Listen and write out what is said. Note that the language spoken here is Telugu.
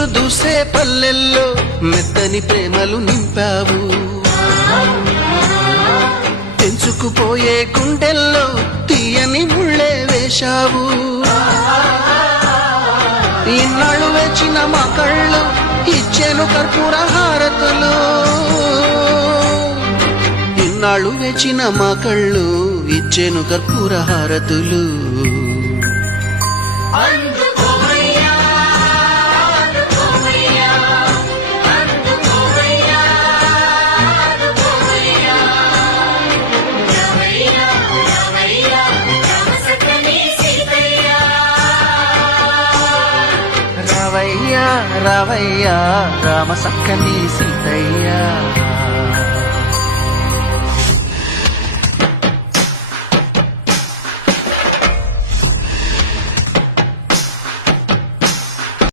వెలుగులు దూసే పల్లెల్లో మెత్తని ప్రేమలు నింపావు. తెంచుకుపోయే గుండెల్లో తీయని ముళ్ళే వేశావు. ఇన్నాళ్ళు వేచిన మా కళ్ళు ఇచ్చేను కర్పూర హారతులు. ఇన్నాళ్ళు వేచిన మా కళ్ళు ఇచ్చేను కర్పూర హారతులు. రావయ్యా రావయ్యా రామ సక్కని సీతయ్య.